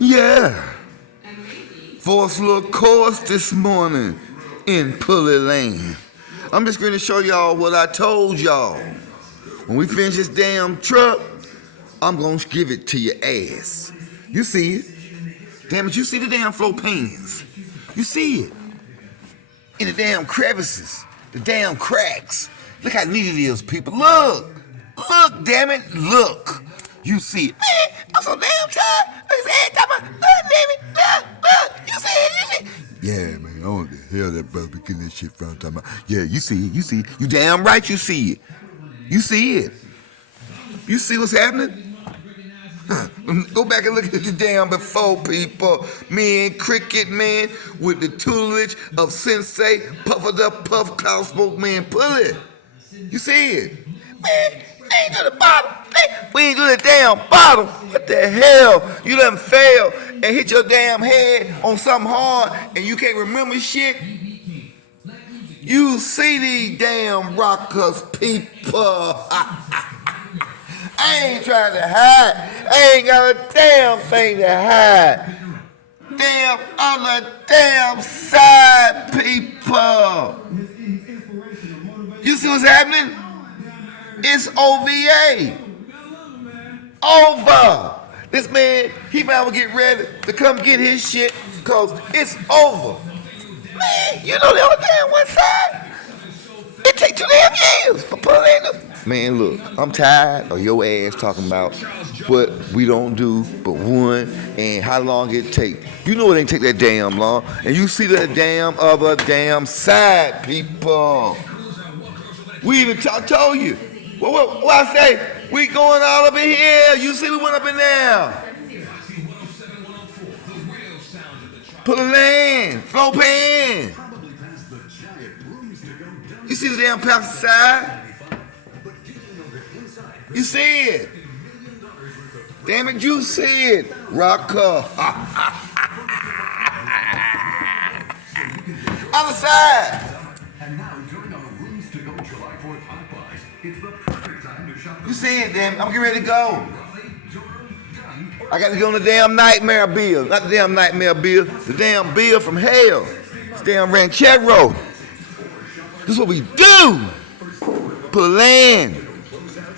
Yeah. Forced little course this morning in Pulley Lane. I'm just going to show y'all what I told y'all. When we finish this damn truck, I'm going to give it to your ass. You see it. Damn it, you see the damn floor pans. You see it. In the damn crevices, the damn cracks. Look how neat it is, people. Look. Look, damn it. Look. You see it. Man, I'm so damn tired. Look, damn it. Look. You see it. You see it. Yeah, man. I don't know what the hell that brother be getting this shit from. Talking about. Yeah, you see it. You see it. You damn right you see it. You see it. You see what's happening? Go back and look at the damn before, people. Me and Cricket, man, with the tutelage of Sensei, puffed up, puff, cloud smoke, man, pull it. You see it? Man, ain't to the bottom. We ain't to the damn bottom. What the hell? You done fail and hit your damn head on something hard and you can't remember shit? You see these damn rockers, people. I ain't trying to hide. I ain't got a damn thing to hide. Damn on the damn side, people. You see what's happening? It's OVA. Over. This man, he might well get ready to come get his shit because it's over. Man, you know the other damn one side? It take 2 damn years for pulling up. Man, look, I'm tired of your ass talking about what we don't do but one and how long it take. You know it ain't take that damn long. And you see the damn other damn side, people. We even told you. What I say? We going all up in here. You see we went up in there. Pull a lane, flow pan. You see the damn passenger side? You see it. Damn it, you see it. Rocker. Other side. You see it, damn it. I'm getting ready to go. I got to go on the damn nightmare bill. Not the damn nightmare bill. The damn bill from hell. It's damn ranchero. This is what we do. Put land.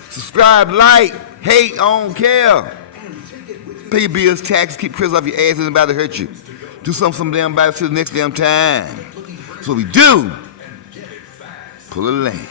Subscribe, like, hate, I don't care. Pay your bills, taxes, keep Chris off your ass, isn't about to hurt you. Do some damn about it till the next damn time. That's what we do. Pull a lane.